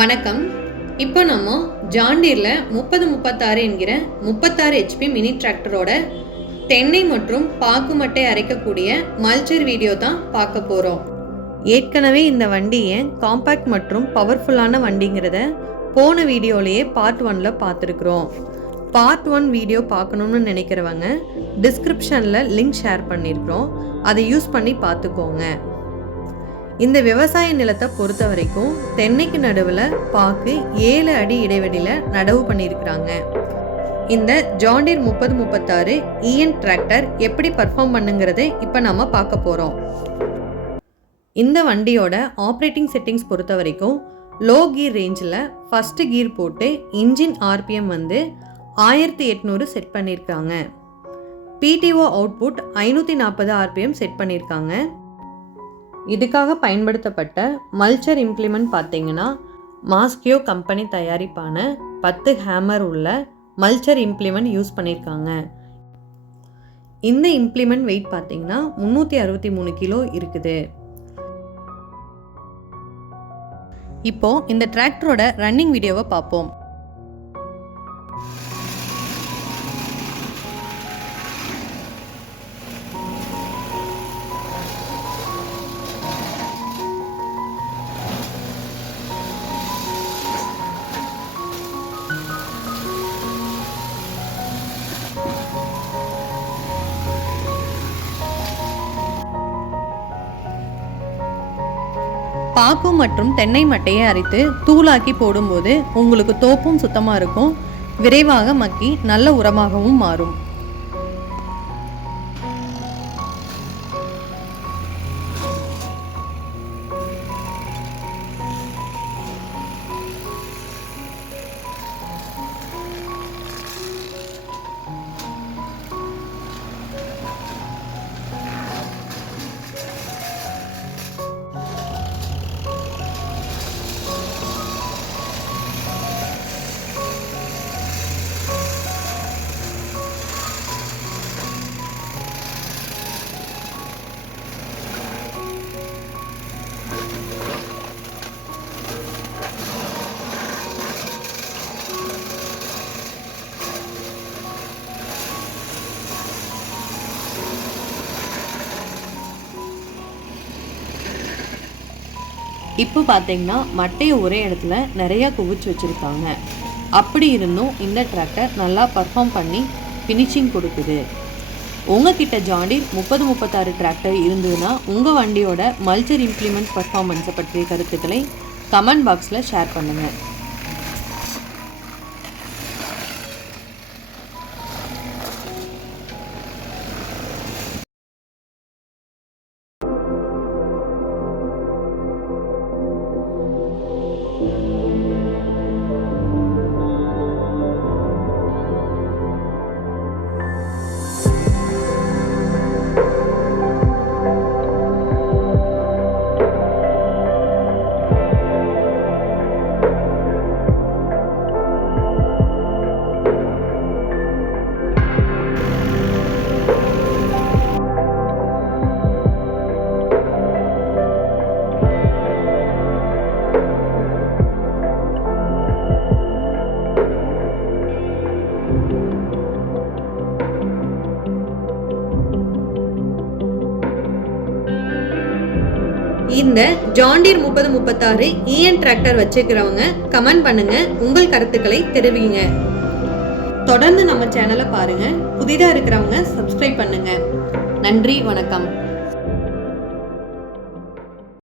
வணக்கம். இப்போ நம்ம ஜாண்டீரில் 3036 என்கிற 36 HP மினி டிராக்டரோட தென்னை மற்றும் பாக்கு மட்டை அரைக்கக்கூடிய மல்ச்சர் வீடியோ தான் பார்க்க போகிறோம். ஏற்கனவே இந்த வண்டியை காம்பேக்ட் மற்றும் பவர்ஃபுல்லான வண்டிங்கிறத போன வீடியோலேயே பார்ட் 1ல் பார்த்துருக்குறோம். பார்ட் 1 வீடியோ பார்க்கணுன்னு நினைக்கிறவங்க டிஸ்கிரிப்ஷனில் லிங்க் ஷேர் பண்ணியிருக்கிறோம், அதை யூஸ் பண்ணி பார்த்துக்கோங்க. இந்த விவசாய நிலத்தை பொறுத்த வரைக்கும் தென்னைக்கு நடுவில் பாக்கு 7 அடி இடைவெளியில் நடவு பண்ணியிருக்கிறாங்க. இந்த ஜாண்டீர் 3036 EN டிராக்டர் எப்படி பர்ஃபார்ம் பண்ணுங்கிறத இப்போ நம்ம பார்க்க போகிறோம். இந்த வண்டியோட ஆப்ரேட்டிங் செட்டிங்ஸ் பொறுத்த வரைக்கும் லோ கீர் ரேஞ்சில் ஃபஸ்ட்டு கீர் போட்டு இன்ஜின் RPM 1800 செட் பண்ணியிருக்காங்க. PTO அவுட்புட் 540 RPM செட் பண்ணியிருக்காங்க. இதுக்காக பயன்படுத்தப்பட்ட மல்ச்சர் இம்ப்ளிமெண்ட் பார்த்தீங்கன்னா மாஸ்கியோ கம்பெனி தயாரிப்பான 10 ஹேமர் உள்ள மல்ச்சர் இம்ப்ளிமெண்ட் யூஸ் பண்ணியிருக்காங்க. இந்த இம்ப்ளிமெண்ட் வெயிட் பார்த்தீங்கன்னா 363 கிலோ இருக்குது. இப்போ இந்த டிராக்டரோட ரன்னிங் வீடியோவை பார்ப்போம். பாக்கு மற்றும் தென்னை மட்டையை அரைத்து தூளாக்கி போடும்போது உங்களுக்கு தோப்பும் சுத்தமாக இருக்கும், விரைவாக மக்கி நல்ல உரமாகவும் மாறும். இப்போ பார்த்தீங்கன்னா மட்டையை ஒரே இடத்துல நிறையா குவிச்சு வச்சுருக்காங்க. அப்படி இருந்தும் இந்த டிராக்டர் நல்லா பர்ஃபார்ம் பண்ணி ஃபினிஷிங் கொடுக்குது. உங்ககிட்ட ஜாண்டீர் 3036 டிராக்டர் இருந்ததுன்னா உங்கள் வண்டியோட மல்ச்சர் இம்ப்ளிமெண்ட் பர்ஃபார்மன்ஸை பற்றிய கருத்துக்களை கமெண்ட் பாக்ஸில் ஷேர் பண்ணுங்கள். இந்த ஜாண்டீர் 3036 EN டிராக்டர் வச்சுக்கிறவங்க கமெண்ட் பண்ணுங்க, உங்கள் கருத்துக்களை தெரிவிங்க. தொடர்ந்து நம்ம சேனலை பாருங்க. புதிதாக இருக்கிறவங்க சப்ஸ்கிரைப் பண்ணுங்க. நன்றி, வணக்கம்.